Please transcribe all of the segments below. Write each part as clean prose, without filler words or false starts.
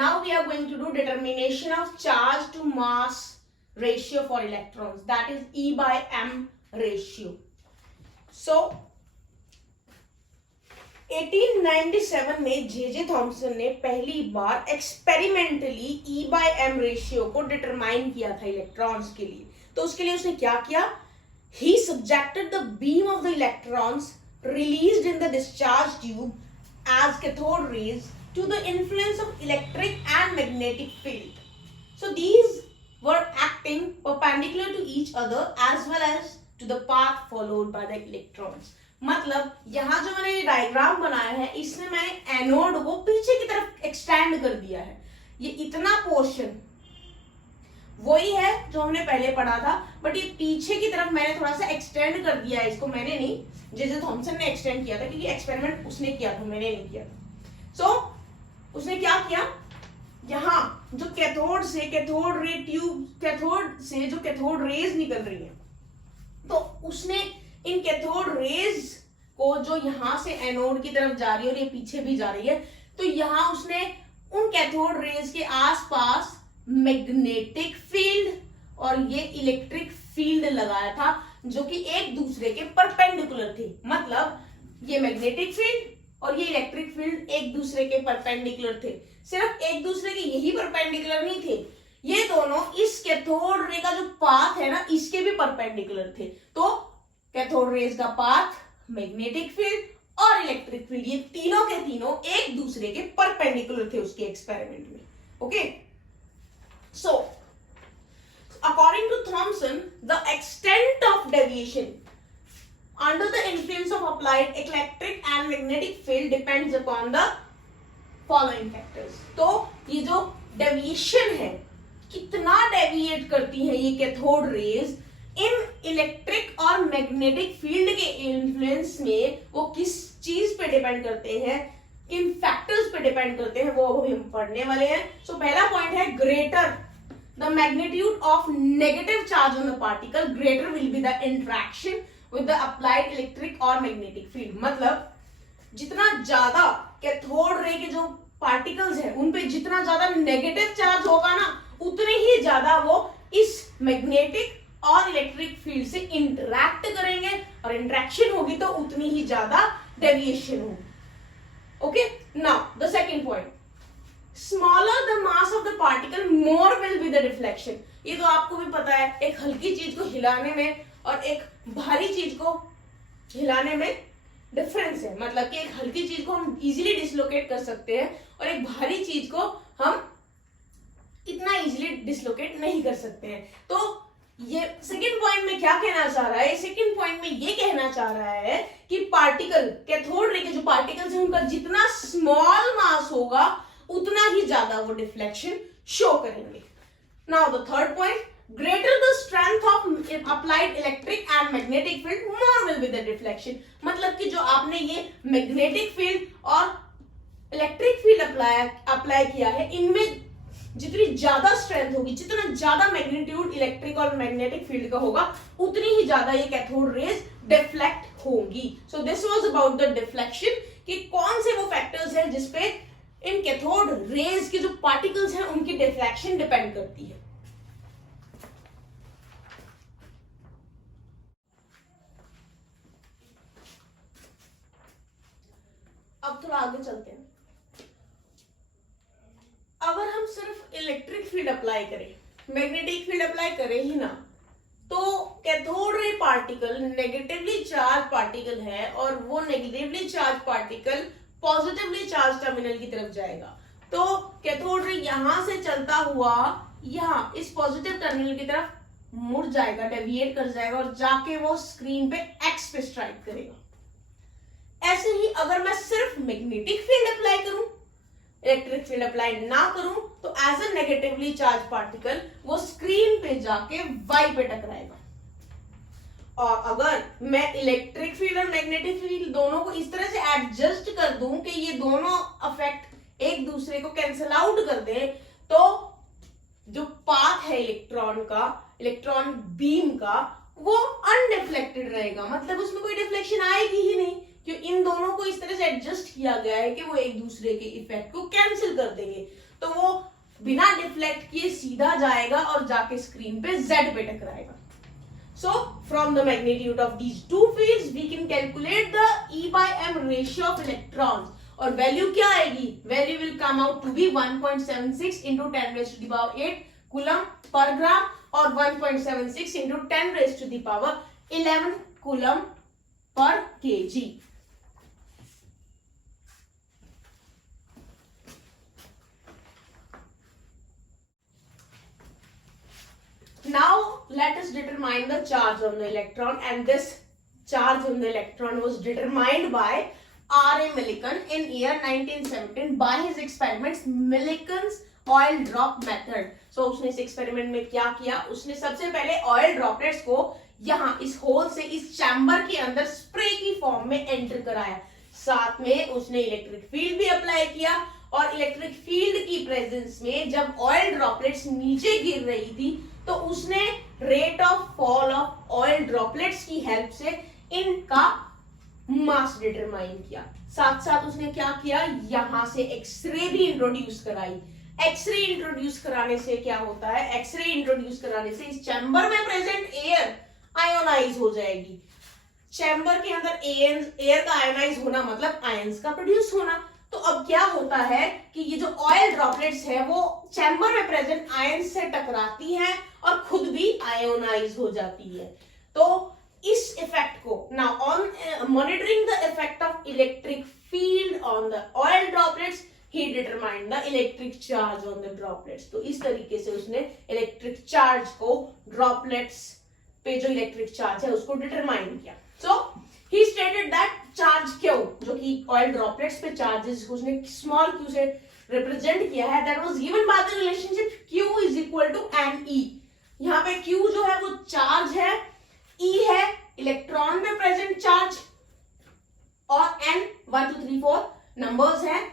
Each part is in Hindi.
Now we are going to do determination of charge to mass ratio for electrons, that is E by M ratio. So 1897 में जे थॉमसन ने पहली बार experimentally e by m ratio को डिटरमाइन किया था इलेक्ट्रॉन्स के लिए. तो उसके लिए उसने क्या किया? He subjected the beam of the electrons released in the discharge tube as cathode rays to the influence of electric and magnetic field. So these were acting perpendicular to each other as well as to the path followed by the electrons. मतलब यहाँ जो मैंने डायग्राम बनाया है इसमें मैंने एनोड को पीछे की तरफ एक्सटेंड कर दिया है. ये इतना पोर्शन वही है जो हमने पहले पढ़ा था, बट ये पीछे की तरफ मैंने थोड़ा सा एक्सटेंड कर दिया है. इसको मैंने नहीं, जे थॉमसन ने एक्सटेंड किया था क्योंकि एक्सपेरिमेंट उसने किया था, मैंने नहीं किया था. सो उसने क्या किया, यहां जो कैथोड से कैथोड रे ट्यूब, कैथोड से जो कैथोड रेज निकल रही है, तो उसने इन कैथोड रेज को जो यहां से एनोड की तरफ जा रही है और ये पीछे भी जा रही है, तो यहां उसने उन कैथोड रेज के आसपास मैग्नेटिक फील्ड और ये इलेक्ट्रिक फील्ड लगाया था जो कि एक दूसरे के परपेंडिकुलर थे. मतलब ये मैग्नेटिक फील्ड और ये इलेक्ट्रिक फील्ड एक दूसरे के परपेंडिकुलर थे. सिर्फ एक दूसरे के यही परपेंडिकुलर नहीं थे, ये दोनों इस कैथोड रे का जो पाथ है ना इसके भी परपेंडिकुलर थे. तो कैथोड रेज का पाथ, मैग्नेटिक फील्ड और इलेक्ट्रिक फील्ड, ये तीनों के तीनों एक दूसरे के परपेंडिकुलर थे उसके एक्सपेरिमेंट में. Okay, so according to Thomson the extent of deviation under the influence of applied electric and magnetic field depends upon the following factors. तो ये जो डेविएशन है, कितना डेविएट करती है ये कैथोड रेज इन इलेक्ट्रिक और मैग्नेटिक फील्ड के इन्फ्लुएंस में, वो किस चीज पे डिपेंड करते हैं, किन फैक्टर्स पे डिपेंड करते हैं, वो अभी हम पढ़ने वाले हैं. सो पहला पॉइंट है greater the magnitude of negative charge on the particle, greater will be the interaction with the applied electric or magnetic field. मतलब जितना ज्यादा कैथोड रे के जो पार्टिकल्स हैं उन पे जितना ज्यादा नेगेटिव चार्ज होगा ना, उतने ही ज्यादा वो इस मैग्नेटिक और इलेक्ट्रिक फील्ड से इंटरैक्ट करेंगे और इंटरेक्शन होगी तो उतनी ही ज्यादा डेविएशन होगी. Okay, now the second point, smaller the mass of the particle more will be the deflection. ये तो आपको भी पता है, एक हल्की चीज को हिलाने में और एक भारी चीज को हिलाने में डिफरेंस है. मतलब कि एक हल्की चीज को हम इजीली डिसलोकेट कर सकते हैं और एक भारी चीज को हम इतना इजीली डिसलोकेट नहीं कर सकते हैं. तो ये सेकंड पॉइंट में क्या कहना चाह रहा है, सेकंड पॉइंट में ये कहना चाह रहा है कि पार्टिकल, कैथोड रे के जो पार्टिकल्स हैं उनका जितना स्मॉल मास होगा उतना ही ज्यादा वो डिफ्लेक्शन शो करेंगे. Now the third point, greater the strength of applied electric and magnetic field, more will be the deflection. मतलब कि जो आपने ये magnetic field और electric field अप्लाई किया है, इनमें जितनी ज्यादा स्ट्रेंथ होगी, जितना ज्यादा मैग्नीट्यूड इलेक्ट्रिक और मैग्नेटिक फील्ड का होगा, उतनी ही ज्यादा ये कैथोड रेज डिफ्लेक्ट होंगी. So this was about the deflection, कि कौन से वो फैक्टर्स हैं जिसपे इन कैथोड रेज के जो पार्टिकल्स हैं उनकी डिफ्लेक्शन डिपेंड करती है. अब थोड़ा आगे चलते हैं. अगर हम सिर्फ इलेक्ट्रिक फील्ड अप्लाई करें, मैग्नेटिक फील्ड अप्लाई करें ही ना, तो cathode ray particle negatively charge particle है और वो negatively charge particle positively charge terminal की तरफ जाएगा. तो कैथोड रे यहां से चलता हुआ यहां इस पॉजिटिव टर्मिनल की तरफ मुड़ जाएगा, डेविएट कर जाएगा और जाके वो स्क्रीन पे एक्स पे स्ट्राइक करेगा. ऐसे ही अगर मैं सिर्फ मैग्नेटिक फील्ड अप्लाई करूं, इलेक्ट्रिक फील्ड अप्लाई ना करूं, तो as a negatively charge particle वो स्क्रीन पे जाके वाई पे टकराएगा. और अगर मैं इलेक्ट्रिक फील्ड और मैग्नेटिक फील्ड दोनों को इस तरह से एडजस्ट कर दूं कि ये दोनों अफेक्ट एक दूसरे को कैंसिल आउट कर दें, तो जो पाथ है इलेक्ट्रॉन का, इलेक्ट्रॉन बीम का, वो अनडिफ्लेक्टेड रहेगा. मतलब उसमें कोई डिफ्लेक्शन आएगी ही नहीं, क्यों इन दोनों को इस तरह से एडजस्ट किया गया है कि वो एक दूसरे के इफेक्ट को कैंसिल कर देंगे. तो वो बिना डिफ्लेक्ट किए सीधा जाएगा और जाके स्क्रीन पे Z पे टकराएगा. So from the magnitude of these two fields we can calculate the E by M ratio of electrons. और वैल्यू क्या आएगी? Value will come out to be 1.76 into 10 raised to the power 8 coulomb per gram और 1.76 into 10 raised to the power 11 coulomb per kg. Now let us determine the charge on the electron, and this charge on the electron was determined by R. A. Millikan in year 1917 by his experiments Millikan's oil drop method. So उसने इस एक्सपेरिमेंट में क्या किया? उसने सबसे पहले ऑयल ड्रॉपलेट्स को यहाँ इस होल से इस चैम्बर के अंदर स्प्रे की फॉर्म में एंटर कराया. साथ में उसने इलेक्ट्रिक फील्ड भी अप्लाई किया और इलेक्ट्रिक फील्ड की प्रेजेंस में जब ऑयल ड्रॉपलेट्स नीचे गिर रही थी तो उसने rate of fall of oil droplets की हेल्प से इनका मास डिटरमाइन किया. साथ साथ उसने क्या किया? यहां से एक्सरे भी इंट्रोड्यूस कराई. एक्सरे इंट्रोड्यूस कराने से क्या होता है? एक्सरे इंट्रोड्यूस कराने से इस चैम्बर में प्रेजेंट एयर आयोनाइज हो जाएगी. चैम्बर के अंदर एयर का आयोनाइज होना मतलब आयंस का प्रोड्यूस होना. तो अब क्या होता है कि ये जो ऑयल ड्रॉपलेट्स है वो चैम्बर में प्रेजेंट आयंस से टकराती हैं और खुद भी आयोनाइज हो जाती है. तो इस इफेक्ट को now on monitoring the effect of electric field on the oil droplets he determined the electric charge on the droplets. तो इस तरीके से उसने इलेक्ट्रिक चार्ज को ड्रॉपलेट्स पे जो इलेक्ट्रिक चार्ज है उसको डिटरमाइन किया. So he stated that charge Q जो कि ऑयल ड्रॉपलेट्स पे चार्जेस उसने स्मॉल क्यू से रिप्रेजेंट किया है, that was given by the relationship Q is equal to NE. यहाँ पे Q जो है वो चार्ज है, E है इलेक्ट्रॉन में प्रेजेंट चार्ज और N 1 2 3 4 नंबर्स हैं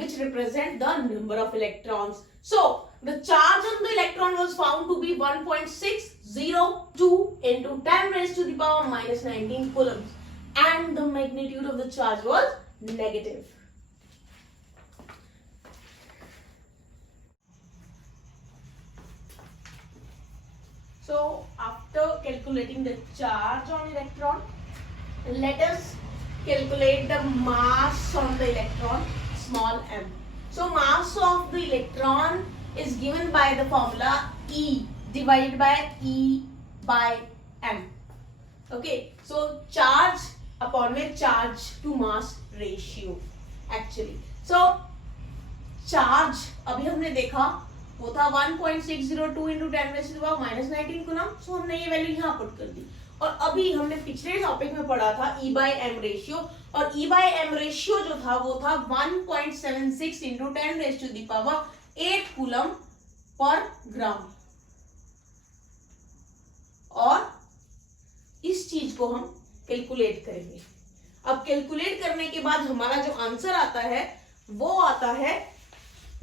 which represent the number of electrons. So the charge on the electron was found to be 1.602 into 10 raised to the power minus 19 coulombs, and the magnitude of the charge was negative. So after calculating the charge on electron, let us calculate the mass on the electron, small m. So mass of the electron is given by the formula E divided by E by m. Okay, so charge upon में charge to mass ratio actually. So charge अभी हमने देखा वो था 1.602 into 10 raised to the power minus 19 coulomb. So हमने ये वैल्यू यहाँ पुट कर दी. और अभी हमने पिछले टॉपिक में पढ़ा था E by M रेशियो, और E by M रेशियो जो था वो था 1.76 into 10 raised to the power 8 coulomb per gram. और इस चीज को हम कैलकुलेट करेंगे. अब कैलकुलेट करने के बाद हमारा जो आंसर आता है वो आता है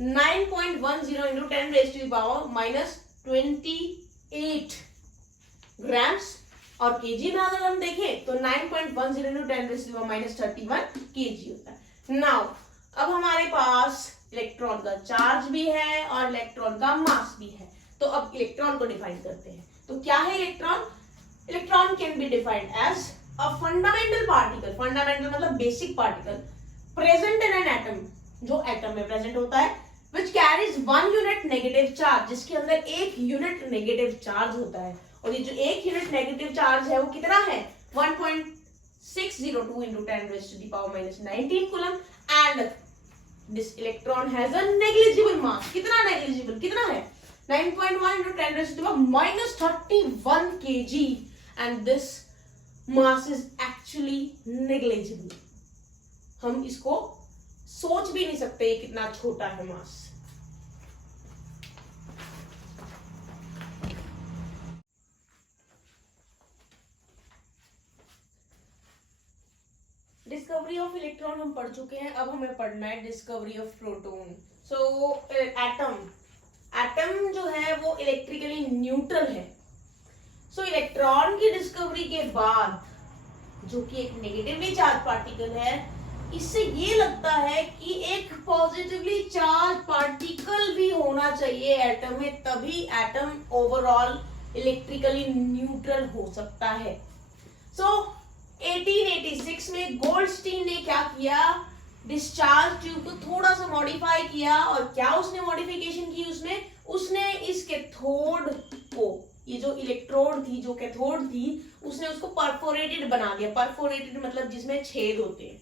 9.10 into 10 raised to the power minus 28 grams. और केजी में अगर हम देखें तो 9.10 into 10 raised to the power minus 31 KG होता है. नाउ अब हमारे पास इलेक्ट्रॉन का चार्ज भी है और इलेक्ट्रॉन का मास भी है. तो अब इलेक्ट्रॉन को डिफाइन करते हैं. तो क्या है electron? Electron can be defined as a fundamental particle. Fundamental मतलब basic particle present in an atom, जो एटम में प्रेजेंट होता है, which carries 1 unit negative charge, जिसके अंदर 1 यूनिट नेगेटिव चार्ज होता है. और ये जो 1 यूनिट नेगेटिव चार्ज है वो कितना है? 1.602 into 10 raised to the power minus 19 coulomb. And this electron has a negligible mass. कितना नेग्लिजिबल? कितना है? 9.1 into 10 raised to the power minus 31 kg. And this mass is actually negligible. हम इसको सोच भी नहीं सकते कितना छोटा है मास. डिस्कवरी ऑफ इलेक्ट्रॉन हम पढ़ चुके हैं. अब हमें पढ़ना है discovery of proton. So atom जो है वो इलेक्ट्रिकली न्यूट्रल है. सो इलेक्ट्रॉन की डिस्कवरी के बाद, जो कि एक नेगेटिवली चार्ज पार्टिकल है, इससे ये लगता है कि एक पॉजिटिवली चार्ज पार्टिकल भी होना चाहिए एटम में, तभी एटम ओवरऑल इलेक्ट्रिकली न्यूट्रल हो सकता है। सो 1886 में गोल्डस्टीन ने क्या किया, डिस्चार्ज ट्यूब को थोड़ा सा मॉडिफाई किया। और क्या उसने मॉडिफिकेशन की, उसने इस कैथोड को, ये जो इलेक्ट्रोड थी, जो कैथोड थी, उसने उसको परफोरेटेड बना दिया। परफोरेटेड मतलब जिसमें छेद होते हैं।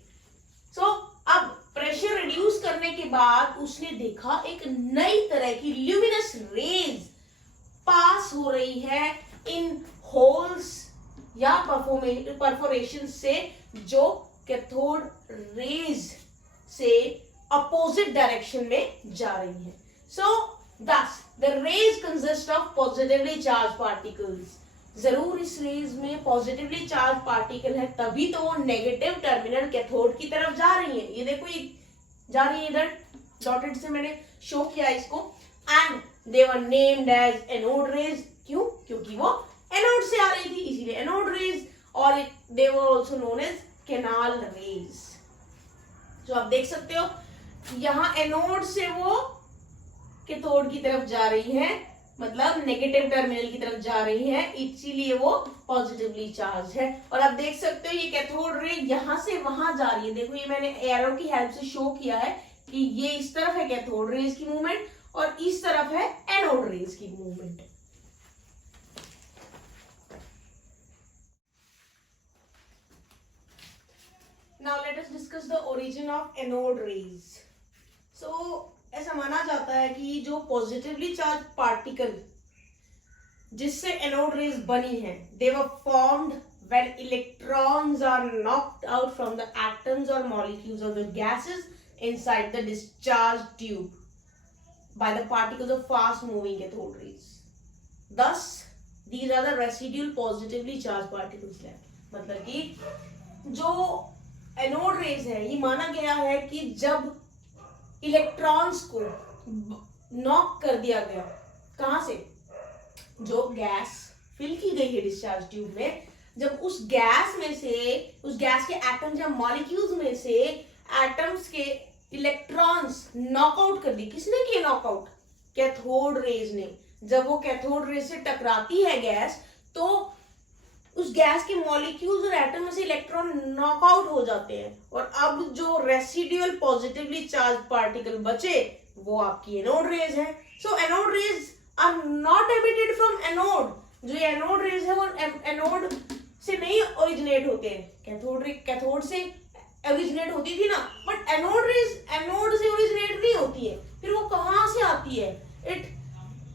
सो अब प्रेशर रिड्यूस करने के बाद उसने देखा एक नई तरह की ल्यूमिनस रेज पास हो रही है इन होल्स या परफोरेशन से, जो कैथोड रेज से अपोजिट डायरेक्शन में जा रही है। सो thus the rays consist of positively charged particles। जरूर इस रेज में पॉजिटिवली चार्ज पार्टिकल है, तभी तो वो नेगेटिव टर्मिनल कैथोड की तरफ जा रही है। ये देखो, ये जा रही है इधर, डॉटेड से मैंने शो किया इसको। And they were named as anode rays. क्यों? क्योंकि वो एनोड से आ रही थी, इसीलिए एनोड रेज। और they were also known as canal rays. जो आप देख सकते हो, यहाँ एनोड से वो कैथोड की तरफ जा रही है, मतलब नेगेटिव टर्मिनल की तरफ जा रही है, इसीलिए वो पॉजिटिवली चार्ज है। और आप देख सकते हो ये कैथोड रे यहां से वहां जा रही है। देखो, ये मैंने एरो की हेल्प से शो किया है कि ये इस तरफ है कैथोड रेज की मूवमेंट और इस तरफ है एनोड रेज की movement. Now let us discuss the origin of anode rays. So ऐसा माना जाता है कि जो पॉजिटिवली चार्ज पार्टिकल जिससे एनोड रेज बनी है, they were formed when electrons are knocked out from the atoms और molecules of the gases inside the discharge tube by the particles of fast moving cathode rays. thus these are the residual positively charged particles left। मतलब कि जो एनोड रेज है, ये माना गया है कि जब इलेक्ट्रॉन्स को नॉक कर दिया गया, कहां से, जो गैस फिल की गई है डिस्चार्ज ट्यूब में, जब उस गैस में से, उस गैस के एटम्स या मॉलिक्यूल्स में से एटम्स के इलेक्ट्रॉन्स नॉकआउट कर दी। किसने किया नॉकआउट? कैथोड रेज ने। जब वो कैथोड रेज से टकराती है गैस, तो उस गैस के मॉलिक्यूल्स और एटम में से इलेक्ट्रॉन नॉकआउट हो जाते हैं, और अब जो रेसिडुअल पॉजिटिवली चार्ज पार्टिकल बचे वो आपकी एनोड रेज है। So anode rays are not emitted from anode. जो ये एनोड रेज है वो एनोड से नहीं ओरिजिनेट होते हैं, कैथोड से ओरिजिनेट होती थी ना, बट एनोड रेज एनोड से ओरिजिनेट नहीं होती है। फिर वो कहां से आती है? It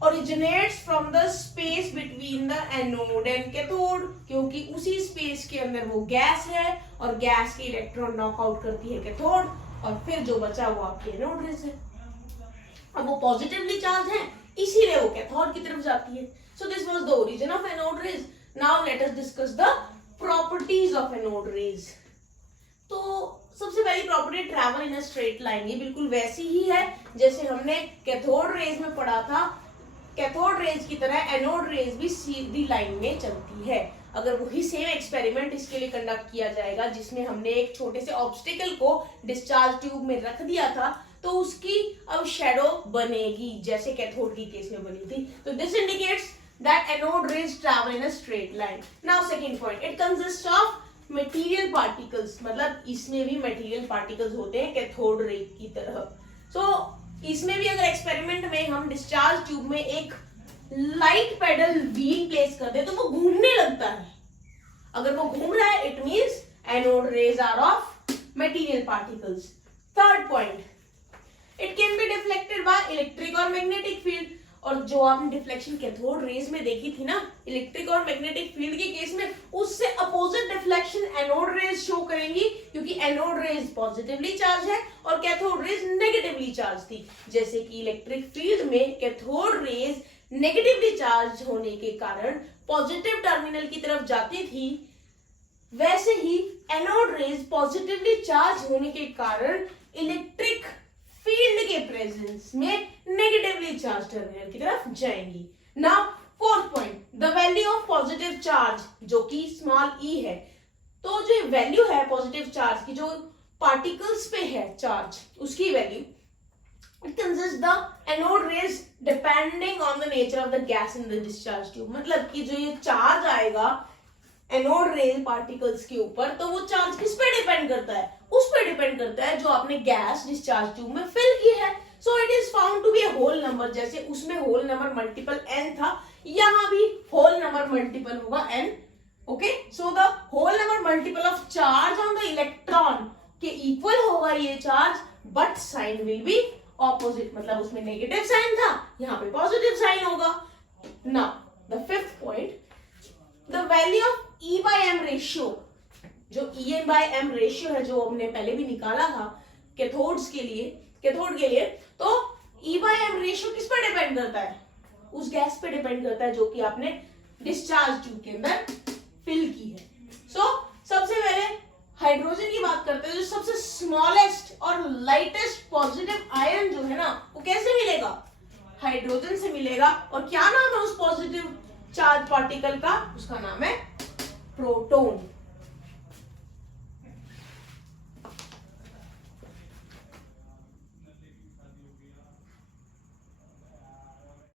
originates from the space between the anode and cathode, क्योंकि उसी स्पेस के अंदर वो गैस है और गैस के इलेक्ट्रॉन नॉकआउट करती है कैथोड, और फिर जो बचा वो आपकी एनोड रेज है। अब वो पॉजिटिवली चार्ज है, इसीलिए वो कैथोड की तरफ जाती है। So this was the origin of anode raise. Now let us discuss the properties of anode raise. तो सबसे पहली property, travel in a straight line. ये बिल्कुल वैसी ही है जैसे हमने कैथोड रेज में पढ़ा था। कैथोड रेज की तरह एनोड रेज भी सीधी लाइन में चलती है। अगर वही सेम एक्सपेरिमेंट इसके लिए कंडक्ट किया जाएगा, जिसमें हमने एक छोटे से ऑब्स्टिकल को डिस्चार्ज ट्यूब में रख दिया था, तो उसकी अब शेडो बनेगी जैसे कैथोड की केस में बनी थी। तो this indicates that anode rays travel in a straight line. Now second point, it consist of material particles, मतलब इसमें भी मटेरियल पार्टिकल्स होते हैं कैथोड रे की तरह। सो इसमें भी अगर एक्सपेरिमेंट में हम डिस्चार्ज ट्यूब में एक लाइट पेडल व्हील प्लेस कर दे तो वो घूमने लगता है। अगर वो घूम रहा है, it means anode rays are of material particles. Third point, it can be deflected by electric और मैग्नेटिक फील्ड। और जो आपने डिफ्लेक्शन कैथोड रेज में देखी थी ना, इलेक्ट्रिक और मैग्नेटिक फील्ड के केस में, उससे opposite deflection anode rays show करेंगी, क्योंकि एनोड रेज पॉजिटिवली चार्ज है और कैथोड रेज नेगेटिवली चार्ज थी। जैसे कि इलेक्ट्रिक फील्ड में कैथोड रेज नेगेटिवली चार्ज होने के कारण पॉजिटिव टर्मिनल की तरफ जाती थी, वैसे ही एनोड रेज पॉजिटिवली चार्ज होने के कारण इलेक्ट्रिक फील्ड के प्रेजेंस में नेगेटिवली चार्ज टर्मिनल की तरफ जाएंगी। Now fourth point, the value of positive charge, जो कि स्मॉल ई है। तो जो वैल्यू है पॉजिटिव चार्ज की, जो पार्टिकल्स पे है चार्ज, उसकी value, it consist the anode rays depending on the nature of the gas in the discharge tube. मतलब कि जो ये चार्ज आएगा एनोड रेज पार्टिकल्स के ऊपर, तो वो चार्ज किस पे डिपेंड करता है? उस पे डिपेंड करता है जो आपने गैस डिस्चार्ज ट्यूब में फिल की है। So it is found to be a whole number. जैसे उसमें होल नंबर मल्टीपल n था, यहां भी होल नंबर मल्टीपल होगा n। Okay, so the whole number multiple of charge on the electron के इक्वल होगा ये charge, but sign will be opposite. मतलब उसमें नेगेटिव साइन था, यहाँ पे पॉजिटिव साइन होगा। Now the fifth point, the value of E by M ratio. जो E by M रेशियो है, जो हमने पहले भी निकाला था कैथोड के लिए, तो E by M रेशियो किस पर डिपेंड करता है? उस गैस पे डिपेंड करता है जो कि आपने डिस्चार्ज ट्यूब के अंदर फिल की है। सो सबसे पहले हाइड्रोजन की बात करते हैं। जो सबसे स्मॉलेस्ट और लाइटेस्ट पॉजिटिव आयन जो है ना, वो कैसे मिलेगा? हाइड्रोजन से मिलेगा। और क्या नाम है उस पॉजिटिव चार्ज पार्टिकल का? उसका नाम है प्रोटॉन।